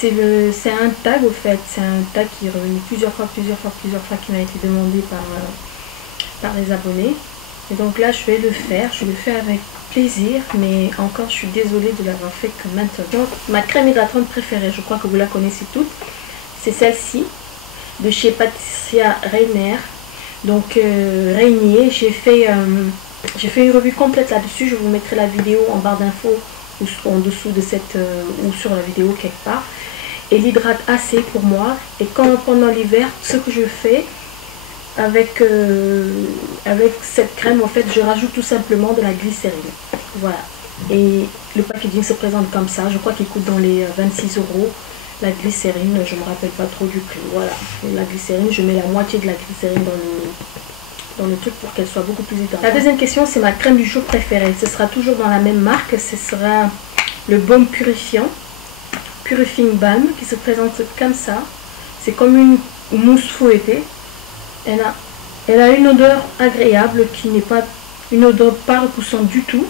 C'est un tag au fait, c'est un tag qui est revenu plusieurs fois, qui m'a été demandé par les abonnés. Et donc là je vais le faire avec plaisir, mais encore je suis désolée de l'avoir fait que maintenant. Donc ma crème hydratante préférée, je crois que vous la connaissez toutes, c'est celle-ci, de chez Patricia Reiner. Donc Régnier, j'ai fait une revue complète là-dessus, je vous mettrai la vidéo en barre d'infos ou en dessous de cette ou sur la vidéo quelque part. Elle hydrate assez pour moi, et quand pendant l'hiver, ce que je fais avec cette crème, en fait je rajoute tout simplement de la glycérine. Voilà, et le packaging se présente comme ça, je crois qu'il coûte dans les 26 €. La glycérine, je ne me rappelle pas trop du prix. Voilà, et la glycérine, je mets la moitié de la glycérine dans le truc pour qu'elle soit beaucoup plus hydratante. La deuxième question, c'est ma crème du jour préférée. Ce sera toujours dans la même marque, ce sera le baume purifiant, Purifying Balm, qui se présente comme ça. C'est comme une mousse fouettée. Elle a une odeur agréable qui n'est pas une odeur pas repoussante du tout.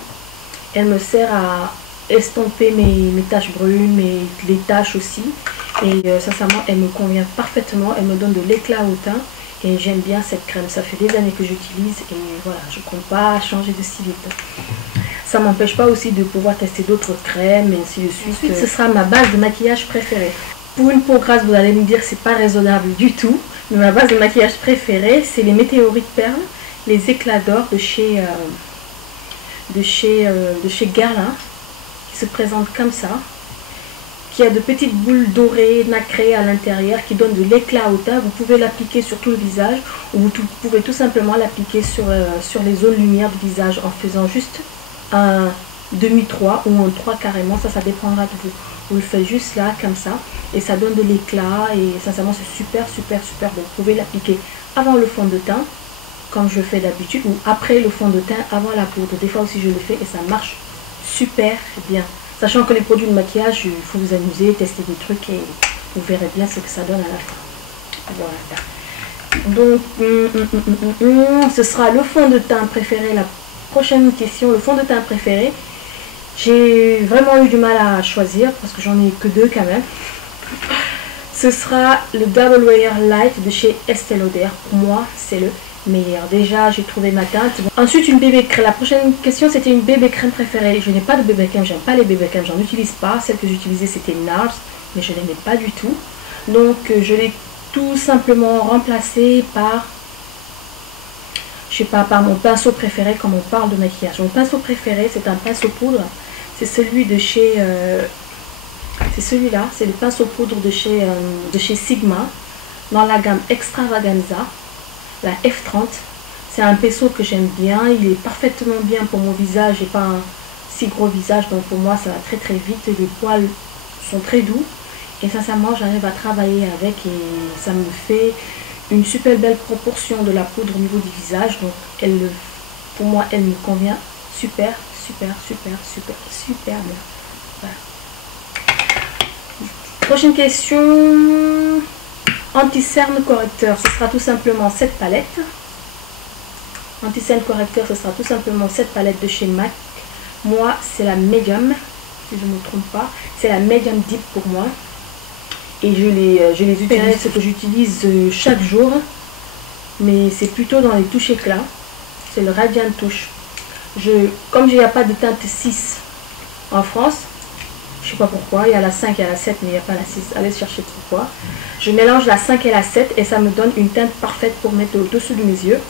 Elle me sert à estomper mes taches brunes, les taches aussi, et sincèrement elle me convient parfaitement, elle me donne de l'éclat au teint et j'aime bien cette crème, ça fait des années que j'utilise et voilà, je ne compte pas changer de si vite. Ça m'empêche pas aussi de pouvoir tester d'autres crèmes et ainsi de suite. Ensuite, ce sera ma base de maquillage préférée. Pour une peau grasse, vous allez me dire c'est pas raisonnable du tout, mais ma base de maquillage préférée, c'est les météorites perles, les éclats d'or de chez Guerlain, se présente comme ça, qui a de petites boules dorées nacrées à l'intérieur qui donnent de l'éclat au teint. Vous pouvez l'appliquer sur tout le visage ou vous pouvez tout simplement l'appliquer sur les zones lumière du visage en faisant juste un demi-3 ou un 3 carrément, ça dépendra de vous. Vous le faites juste là comme ça et ça donne de l'éclat et sincèrement c'est super bon. Vous pouvez l'appliquer avant le fond de teint comme je fais d'habitude ou après le fond de teint avant la poudre. Des fois aussi je le fais et ça marche super bien, sachant que les produits de maquillage, il faut vous amuser, tester des trucs et vous verrez bien ce que ça donne à la fin. Voilà. Donc ce sera le fond de teint préféré. La prochaine question, le fond de teint préféré, j'ai vraiment eu du mal à choisir parce que j'en ai que deux quand même. Ce sera le Double Wear Light de chez Estée Lauder. Pour moi c'est le meilleur. Déjà j'ai trouvé ma teinte. Ensuite une bébé crème. La prochaine question c'était une bébé crème préférée. Je n'ai pas de bébé crème, j'aime pas les bébé crèmes, j'en utilise pas. Celle que j'utilisais c'était NARS, mais je l'aimais pas du tout. Donc je l'ai tout simplement remplacée par, je sais pas, par mon pinceau préféré comme on parle de maquillage. Mon pinceau préféré c'est un pinceau poudre. C'est celui de chez c'est celui-là, c'est le pinceau poudre de chez Sigma dans la gamme Extravaganza. La F30, c'est un pinceau que j'aime bien, il est parfaitement bien pour mon visage, j'ai pas un si gros visage, donc pour moi ça va très vite, les poils sont très doux et sincèrement j'arrive à travailler avec et ça me fait une super belle proportion de la poudre au niveau du visage, donc pour moi elle me convient super bien. Voilà. Prochaine question. Anti-cerne correcteur, ce sera tout simplement cette palette. Anti-cerne correcteur, ce sera tout simplement cette palette de chez MAC. Moi, c'est la Medium, si je ne me trompe pas. C'est la Medium Deep pour moi. Et je les utilise, ce que j'utilise chaque jour. Mais c'est plutôt dans les touches éclat. C'est le Radiant Touche. Comme il n'y a pas de teinte 6 en France, je sais pas pourquoi, il y a la 5 et la 7 mais il n'y a pas la 6, allez chercher pourquoi. Je mélange la 5 et la 7 et ça me donne une teinte parfaite pour mettre au-dessous de mes yeux.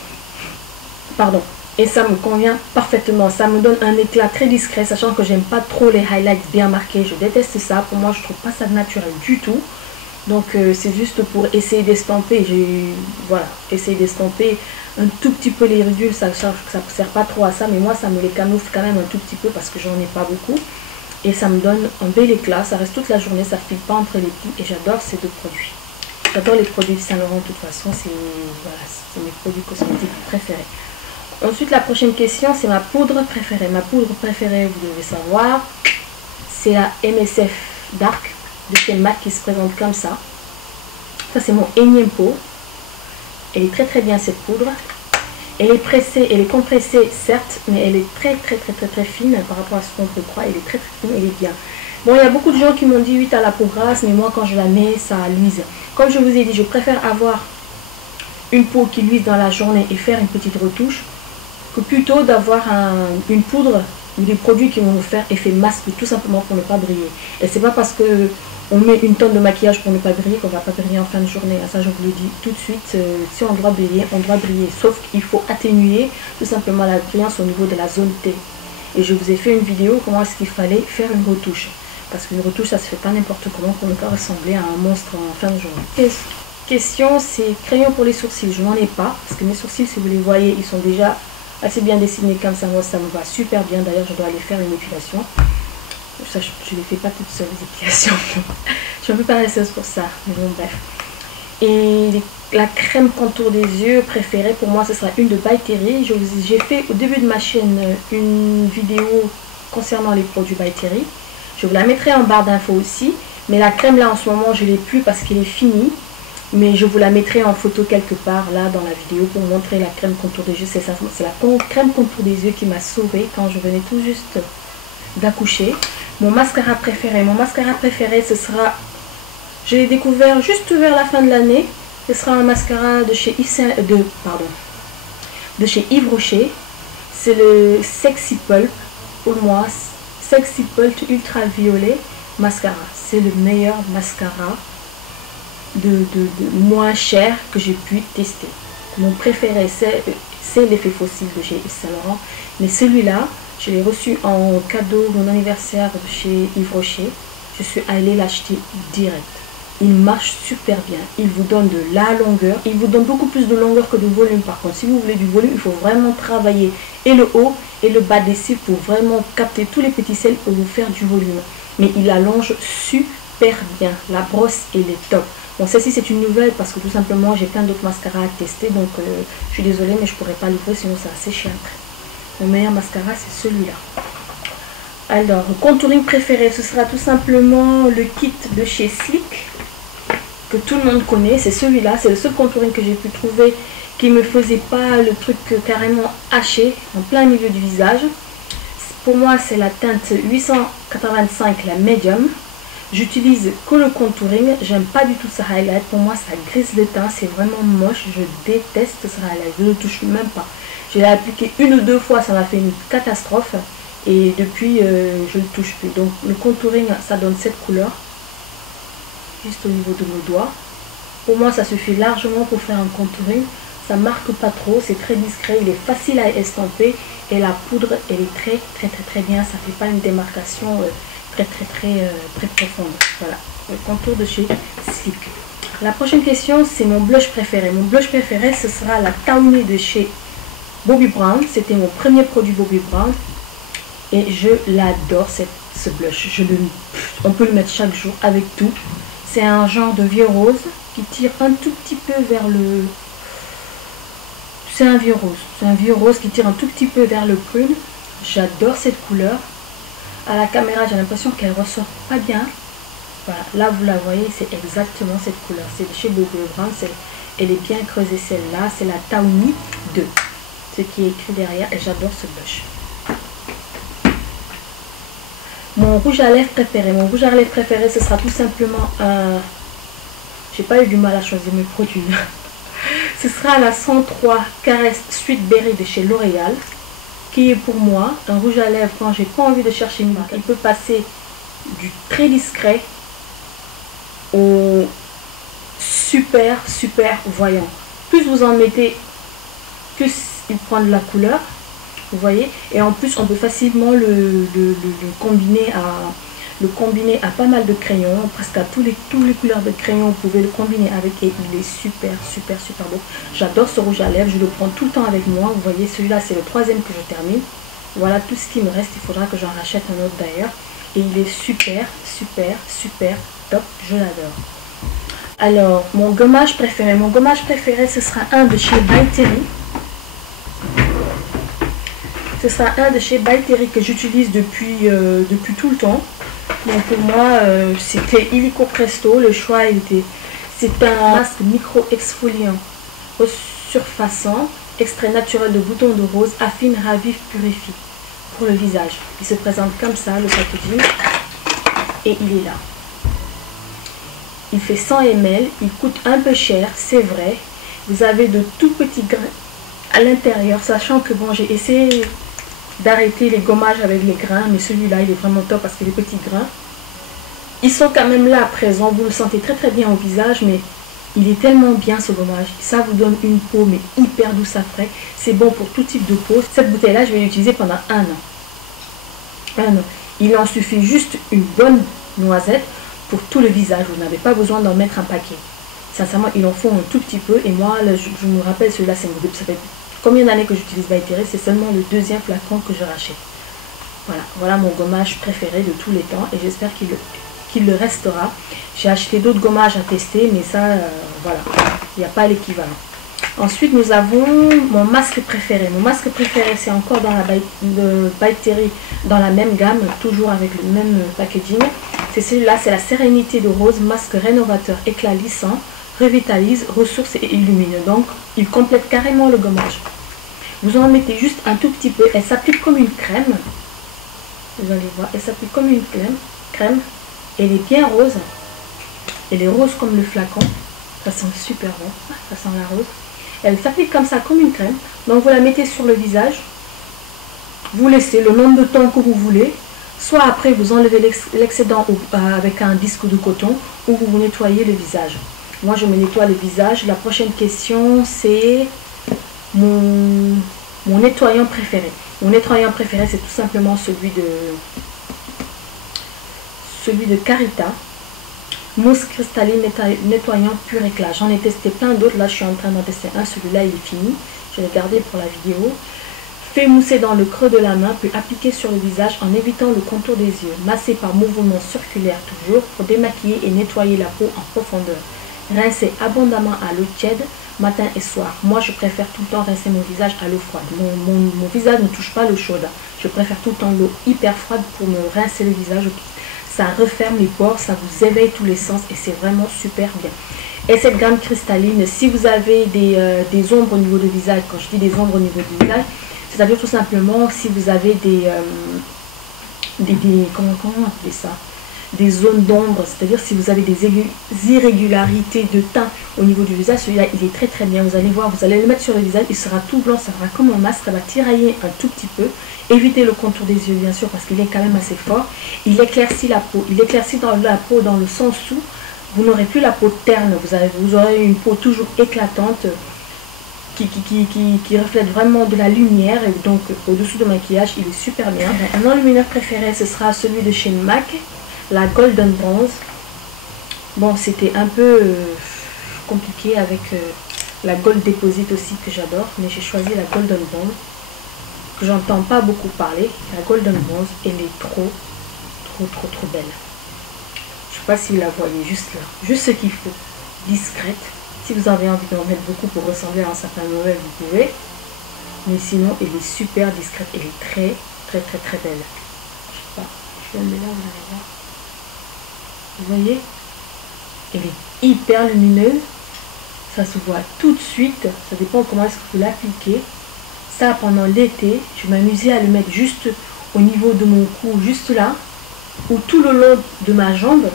Pardon. Et ça me convient parfaitement, ça me donne un éclat très discret, sachant que j'aime pas trop les highlights bien marqués, je déteste ça, pour moi je trouve pas ça naturel du tout. Donc c'est juste pour essayer d'estomper, voilà, essayer d'estomper un tout petit peu les ridules, ça ne sert pas trop à ça, mais moi ça me les camoufle quand même un tout petit peu parce que j'en ai pas beaucoup. Et ça me donne un bel éclat, ça reste toute la journée, ça ne file pas entre les plis et j'adore ces deux produits. J'adore les produits de Saint Laurent de toute façon, c'est mes produits cosmétiques préférés. Ensuite la prochaine question c'est ma poudre préférée. Ma poudre préférée, vous devez savoir, c'est la MSF Dark de chez MAC qui se présente comme ça. Ça c'est mon énième pot. Elle est très bien cette poudre. Elle est pressée, elle est compressée certes, mais elle est très fine par rapport à ce qu'on peut croire. Elle est très fine, elle est bien. Bon, il y a beaucoup de gens qui m'ont dit oui, t'as la peau grasse, mais moi quand je la mets, ça luise. Comme je vous ai dit, je préfère avoir une peau qui luise dans la journée et faire une petite retouche que plutôt d'avoir une poudre ou des produits qui vont nous faire effet masque tout simplement pour ne pas briller. Et c'est pas parce que on met une tonne de maquillage pour ne pas briller qu'on va pas briller en fin de journée. Ça, je vous le dis tout de suite. Si on doit briller, on doit briller. Sauf qu'il faut atténuer tout simplement la brillance au niveau de la zone T. Et je vous ai fait une vidéo comment est-ce qu'il fallait faire une retouche. Parce qu'une retouche, ça se fait pas n'importe comment pour ne pas ressembler à un monstre en fin de journée. Question, c'est crayon pour les sourcils. Je n'en ai pas parce que mes sourcils, si vous les voyez, ils sont déjà assez bien dessinés comme ça. Moi, ça me va super bien. D'ailleurs, je dois aller faire une épilation. Ça, je ne les fais pas toutes seules, les épilations. Je suis un peu paresseuse pour ça. Mais bon, bref. Et la crème contour des yeux préférée, pour moi, ce sera une de By Terry. J'ai fait au début de ma chaîne une vidéo concernant les produits By Terry. Je vous la mettrai en barre d'infos aussi. Mais la crème, là, en ce moment, je ne l'ai plus parce qu'elle est finie. Mais je vous la mettrai en photo quelque part, là, dans la vidéo, pour vous montrer la crème contour des yeux. C'est la crème contour des yeux qui m'a sauvée quand je venais tout juste d'accoucher. Mon mascara préféré, ce sera, je l'ai découvert juste vers la fin de l'année. Ce sera un mascara de chez Yves Rocher. C'est le Sexy Pulp. Pour moi, Sexy Pulp Ultraviolet Mascara. C'est le meilleur mascara de moins cher que j'ai pu tester. Mon préféré, c'est l'effet fossile de chez Yves Saint Laurent. Mais celui-là, je l'ai reçu en cadeau de mon anniversaire de chez Yves Rocher. Je suis allée l'acheter direct. Il marche super bien. Il vous donne de la longueur. Il vous donne beaucoup plus de longueur que de volume. Par contre, si vous voulez du volume, il faut vraiment travailler et le haut et le bas des cils pour vraiment capter tous les petits cils pour vous faire du volume. Mais il allonge super bien. La brosse, elle est top. Bon, celle-ci, c'est une nouvelle parce que tout simplement, j'ai plein d'autres mascaras à tester. Donc, je suis désolée, mais je ne pourrais pas l'ouvrir, sinon ça va sécher après. Mon meilleur mascara, c'est celui-là. Alors, le contouring préféré, ce sera tout simplement le kit de chez Slick, que tout le monde connaît. C'est celui-là, c'est le seul contouring que j'ai pu trouver qui ne me faisait pas le truc carrément haché en plein milieu du visage. Pour moi, c'est la teinte 885, la Medium. J'utilise que le contouring, j'aime pas du tout ce highlight. Pour moi, ça grise le teint, c'est vraiment moche. Je déteste ce highlight, je ne le touche même pas. Je l'ai appliqué une ou deux fois, ça m'a fait une catastrophe. Et depuis, je ne le touche plus. Donc le contouring, ça donne cette couleur. Juste au niveau de nos doigts. Pour moi, ça suffit largement pour faire un contouring. Ça marque pas trop, c'est très discret, il est facile à estomper. Et la poudre, elle est très bien. Ça fait pas une démarcation très profonde. Voilà, le contour de chez Slick. La prochaine question, c'est mon blush préféré. Mon blush préféré, ce sera la Tawny de chez Bobbi Brown. C'était mon premier produit Bobbi Brown. Et je l'adore, ce blush. On peut le mettre chaque jour avec tout. C'est un genre de vieux rose qui tire un tout petit peu vers le... C'est un vieux rose. C'est un vieux rose qui tire un tout petit peu vers le prune. J'adore cette couleur. À la caméra, j'ai l'impression qu'elle ressort pas bien. Voilà, là vous la voyez, c'est exactement cette couleur. C'est de chez Bobbi Brown. Elle est bien creusée celle-là. C'est la Tawny 2. Ce qui est écrit derrière. Et j'adore ce blush. Mon rouge à lèvres préféré. Mon rouge à lèvres préféré, ce sera tout simplement un... J'ai pas eu du mal à choisir mes produits. Ce sera la 103 Caresse Sweet Berry de chez L'Oréal, qui est pour moi un rouge à lèvres quand j'ai pas envie de chercher une marque. Il peut passer du très discret au super voyant. Plus vous en mettez, plus il prend de la couleur. Vous voyez, et en plus on peut facilement le combiner à pas mal de crayons, presque à tous les couleurs de crayons. Vous pouvez le combiner avec, et il est super beau. J'adore ce rouge à lèvres, je le prends tout le temps avec moi. Vous voyez, celui-là c'est le troisième que je termine. Voilà tout ce qui me reste, il faudra que j'en rachète un autre d'ailleurs. Et il est super top, je l'adore. Alors, mon gommage préféré, ce sera un de chez By Terry. Ce sera un de chez By Terry que j'utilise depuis tout le temps. Donc pour moi, c'était illico presto. Le choix, c'est un masque micro-exfoliant surfaçant, extrait naturel de bouton de rose, affine, ravive, purifie pour le visage. Il se présente comme ça, le packaging. et il est là. Il fait 100 ml, il coûte un peu cher, c'est vrai. Vous avez de tout petits grains à l'intérieur, sachant que bon, j'ai essayé d'arrêter les gommages avec les grains, mais celui-là il est vraiment top parce que les petits grains, ils sont quand même là à présent, vous le sentez très très bien au visage, mais il est tellement bien ce gommage, ça vous donne une peau mais hyper douce à frais, c'est bon pour tout type de peau. Cette bouteille là je vais l'utiliser pendant un an. Il en suffit juste une bonne noisette pour tout le visage, vous n'avez pas besoin d'en mettre un paquet. Sincèrement, il en faut un tout petit peu. Et moi, je me rappelle, celui-là, ça fait combien d'années que j'utilise By Terry, c'est seulement le deuxième flacon que je rachète. Voilà mon gommage préféré de tous les temps. Et j'espère qu'il le restera. J'ai acheté d'autres gommages à tester, mais ça, voilà, il n'y a pas l'équivalent. Ensuite, nous avons mon masque préféré. Mon masque préféré, c'est encore dans la By Terry, dans la même gamme, toujours avec le même packaging. C'est celui-là, c'est la Sérénité de Rose, masque rénovateur, éclat lissant, revitalise, ressource et illumine. Donc, il complète carrément le gommage. Vous en mettez juste un tout petit peu. Elle s'applique comme une crème. Vous allez voir, elle s'applique comme une crème. Elle est bien rose. Elle est rose comme le flacon. Ça sent super bon. Ça sent la rose. Elle s'applique comme ça, comme une crème. Donc, vous la mettez sur le visage. Vous laissez le nombre de temps que vous voulez. Soit après, vous enlevez l'excédent avec un disque de coton ou vous nettoyez le visage. Moi, je me nettoie le visage. La prochaine question, c'est mon nettoyant préféré. Mon nettoyant préféré, c'est tout simplement celui de Carita. Mousse cristalline nettoyant pur éclat. J'en ai testé plein d'autres. Là, je suis en train d'en tester un. Celui-là, il est fini. Je l'ai gardé pour la vidéo. Fait mousser dans le creux de la main, puis appliquer sur le visage en évitant le contour des yeux. Masser par mouvement circulaire toujours pour démaquiller et nettoyer la peau en profondeur. Rincer abondamment à l'eau tiède, matin et soir. Moi, je préfère tout le temps rincer mon visage à l'eau froide. Mon visage ne touche pas l'eau chaude. Je préfère tout le temps l'eau hyper froide pour me rincer le visage. Ça referme les pores, ça vous éveille tous les sens et c'est vraiment super bien. Et cette gamme cristalline, si vous avez des ombres au niveau du visage, quand je dis des ombres au niveau du visage, c'est-à-dire tout simplement si vous avez comment appeler ça, des zones d'ombre, c'est-à-dire si vous avez des irrégularités de teint au niveau du visage, celui-là il est très très bien. Vous allez voir, vous allez le mettre sur le visage, il sera tout blanc, ça sera comme un masque, ça va tirailler un tout petit peu. Évitez le contour des yeux bien sûr parce qu'il est quand même assez fort. Il éclaircit la peau, il éclaircit dans la peau dans le sens où vous n'aurez plus la peau terne, vous aurez une peau toujours éclatante qui reflète vraiment de la lumière. Et donc au-dessous de maquillage il est super bien. Un enlumineur préféré, ce sera celui de chez MAC, la Golden Bronze. Bon, c'était un peu compliqué avec la Gold Deposit aussi que j'adore, mais j'ai choisi la Golden Bronze que j'entends pas beaucoup parler. La Golden Bronze, elle est trop belle. Je sais pas si vous la voyez, juste là, juste ce qu'il faut, discrète. Si vous avez envie d'en mettre beaucoup pour ressembler à un sapin de Noël, vous pouvez. Mais sinon, elle est super discrète. Elle est très belle. Je sais pas. Je vais la mettre là, vous allez voir. Vous voyez? Elle est hyper lumineuse. Ça se voit tout de suite. Ça dépend comment est-ce que vous l'appliquez. Ça, pendant l'été, je m'amusais à le mettre juste au niveau de mon cou, juste là. Ou tout le long de ma jambe.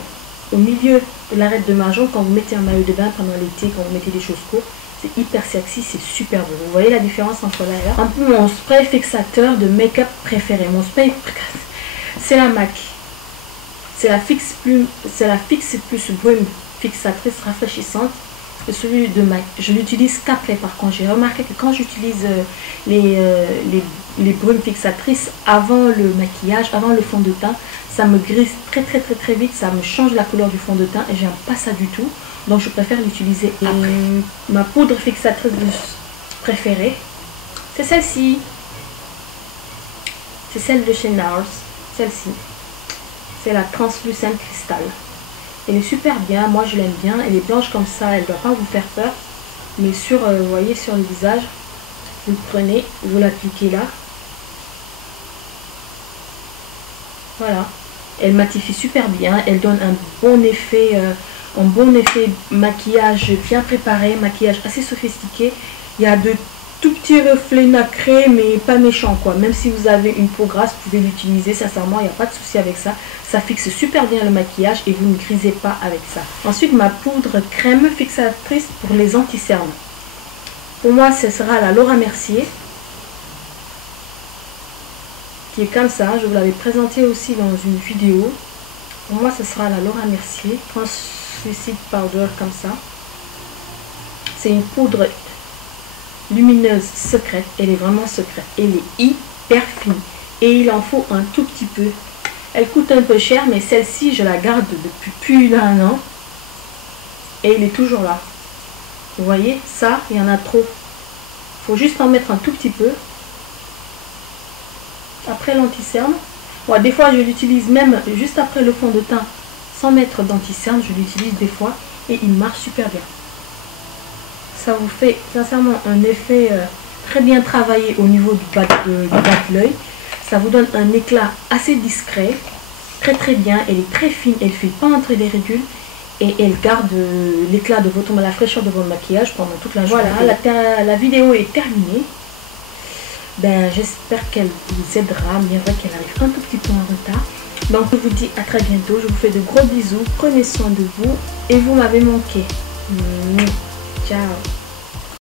Au milieu de l'arête de ma jambe, quand vous mettez un maillot de bain pendant l'été, quand vous mettez des choses courtes, c'est hyper sexy, c'est super beau. Vous voyez la différence entre là et là? Un peu mon spray fixateur de make-up préféré. Mon spray, c'est la MAC. C'est la Fix Plus Brume fixatrice rafraîchissante. Celui de MAC. Je l'utilise qu'après par contre. J'ai remarqué que quand j'utilise les brumes fixatrices avant le maquillage, avant le fond de teint, ça me grise très vite, ça me change la couleur du fond de teint et j'aime pas ça du tout. Donc je préfère l'utiliser après. Ma poudre fixatrice préférée, c'est celle-ci. C'est celle de chez NARS. Celle-ci. C'est la Translucent Crystal. Elle est super bien, moi je l'aime bien. Elle est blanche comme ça, elle ne doit pas vous faire peur. Mais vous voyez sur le visage, vous le prenez, vous l'appliquez là. Voilà. Elle matifie super bien, elle donne un bon effet maquillage bien préparé, maquillage assez sophistiqué. Il y a de tout petit reflet nacré, mais pas méchant quoi. Même si vous avez une peau grasse, vous pouvez l'utiliser, sincèrement, il n'y a pas de souci avec ça. Ça fixe super bien le maquillage et vous ne grisez pas avec ça. Ensuite, ma poudre crème fixatrice pour les anti-cernes. Pour moi, ce sera la Laura Mercier, qui est comme ça. Je vous l'avais présenté aussi dans une vidéo. Pour moi, ce sera la Laura Mercier Translucid Powder comme ça. C'est une poudre lumineuse secrète. Elle est vraiment secrète. Elle est hyper fine. Et il en faut un tout petit peu. Elle coûte un peu cher, mais celle-ci, je la garde depuis plus d'1 an. Et elle est toujours là. Vous voyez, ça, il y en a trop. Il faut juste en mettre un tout petit peu. Après l'anti-cerne. Ouais, des fois, je l'utilise même juste après le fond de teint. Sans mettre d'anti-cerne, je l'utilise des fois. Et il marche super bien. Ça vous fait sincèrement un effet très bien travaillé au niveau du bas de l'œil. Ça vous donne un éclat assez discret, très bien. Elle est très fine, elle ne file pas entre les ridules et elle garde l'éclat de votre, la fraîcheur de votre maquillage pendant toute la journée. Voilà, la vidéo est terminée. Ben, j'espère qu'elle vous aidera, bien vrai qu'elle arrive un tout petit peu en retard. Donc je vous dis à très bientôt, je vous fais de gros bisous, prenez soin de vous et vous m'avez manqué. Ciao.